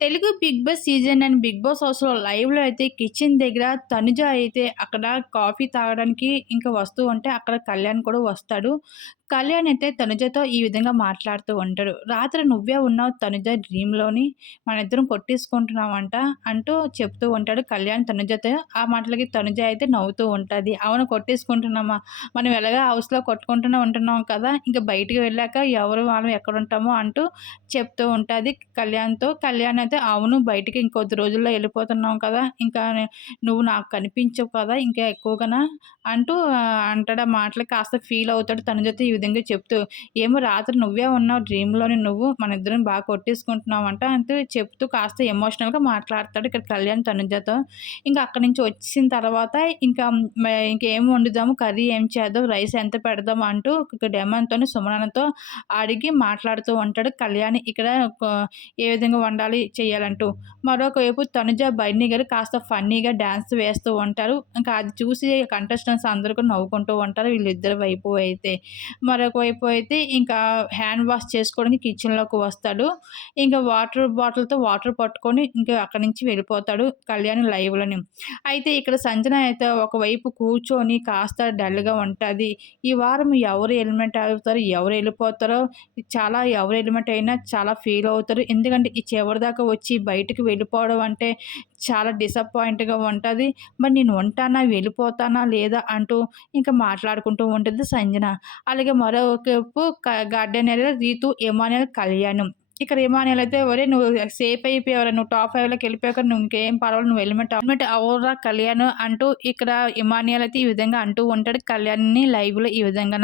Telugu Bigg Boss season and Bigg Boss హౌస్‌లో లైవ్‌లో అయితే కిచెన్ దగ్గర తనుజ అయితే అక్కడ కాఫీ తాగడానికి ఇంకా వస్తూ ఉంటే అక్కడ కళ్యాణ్ కూడా వస్తాడు. కళ్యాణ్ అయితే తనుజతో ఈ విధంగా మాట్లాడుతూ ఉంటాడు. "రాత్రి నువ్వే ఉన్నావు తనుజ డ్రీమ్‌లోని. మనిద్దరం కొట్టేసుకుంటున్నామంట" అంటూ చెప్తూ ఉంటాడు కళ్యాణ్ తనుజతో. ఆ మాటలకి తనుజ అయితే నవ్వుతూ ఉంటుంది "అవును కొట్టేసుకుంటున్నామా? మనం ఎలాగో హౌస్‌లో కొట్టుకుంటూనే ఉంటున్నాం కదా! ఇంకా బయటికి వెళ్ళాక ఎవరు మనం ఎక్కడుంటామో" అంటూ చెప్తూ ఉంటుంది కళ్యాణ్‌తో. కళ్యాణ్ అయితే "అవును బయటికి ఇంకొద్ది రోజుల్లో వెళ్ళిపోతున్నావు కదా! ఇంకా నువ్వు నాకు కనిపించవు కదా! ఇంకా ఎక్కువగానా అంటూ అంటాడు. ఆ మాటలకి కాస్త ఫీల్ అవుతాడు తనుజతో ఈ విధంగా చెప్తూ. "ఏమో రాత్రి నువ్వే ఉన్నావు డ్రీమ్‌లోని నువ్వు. మన ఇద్దరం బాగా కొట్టేసుకుంటున్నామంట" అంటూ చెప్తూ కాస్త ఎమోషనల్‌గా మాట్లాడతాడు ఇక్కడ కళ్యాణ్ తనుజతో. ఇంకా అక్కడి నుంచి వచ్చిన తర్వాత ఇంకా ఇంకేం వండుదాము? కర్రీ ఏం చేద్దాం? రైస్ ఎంత పెడదాం? అంటూ ఇక్కడ డెమాన్‌తోని, సుమనతో అడిగి మాట్లాడుతూ ఉంటాడు కళ్యాణ్ ఇక్కడ ఏ విధంగా వండాలి, చేయాలంటూ. మరొకవైపు తనుజ, బన్నీ గారు కాస్త ఫన్నీగా డ్యాన్స్ వేస్తూ ఉంటారు. ఇంకా అది చూసి కంటెస్టెంట్స్ అందరూ కూడా నవ్వుకుంటూ ఉంటారు వీళ్ళిద్దరి వైపు అయితే. మరొక వైపు అయితే ఇంకా హ్యాండ్ వాష్ చేసుకోవడానికి కిచెన్‌లోకి వస్తాడు. ఇంకా వాటర్ బాటిల్‌తో వాటర్ పట్టుకొని ఇంకా అక్కడి నుంచి వెళ్ళిపోతాడు కళ్యాణ్ లైవ్‌లోని. అయితే ఇక్కడ సంజన అయితే ఒకవైపు కూర్చొని కాస్త డల్‌గా ఉంటుంది ఈ వారం ఎవరు ఎలిమెంట్ అవుతారు? ఎవరు వెళ్ళిపోతారో చాలా ఎవరు ఎలిమెంట్ అయినా చాలా ఫీల్ అవుతారు. ఎందుకంటే ఈ చివరిదాకా వచ్చి బయటకు వెళ్ళిపోవడం అంటే చాలా డిసప్పాయింట్‌గా ఉంటుంది మరి నేను ఉంటానా? వెళ్ళిపోతానా? లేదా? అంటూ ఇంకా మాట్లాడుకుంటూ ఉంటుంది సంజన. అలాగే మరొకపు క గార్డెన్ ఏరియా రీతు, ఇమాన్యుయల్, కళ్యాణం ఇక్కడ ఇమాన్యుయల్ అయితే "ఒరేయ్! నువ్వు సేఫ్ అయిపోయావు నువ్వు టాప్ ఫైవ్లోకి వెళ్ళిపోయాక నువ్వు ఇంకేం పర్వాలేదు నువ్వు హెల్మెట్ హెల్మెట్ అవ్వవురా కళ్యాణ్" అంటూ ఇక్కడ ఇమాన్యుయల్ అయితే ఈ విధంగా అంటూ ఉంటాడు కళ్యాణ్‌ని లైవ్‌లో ఈ విధంగా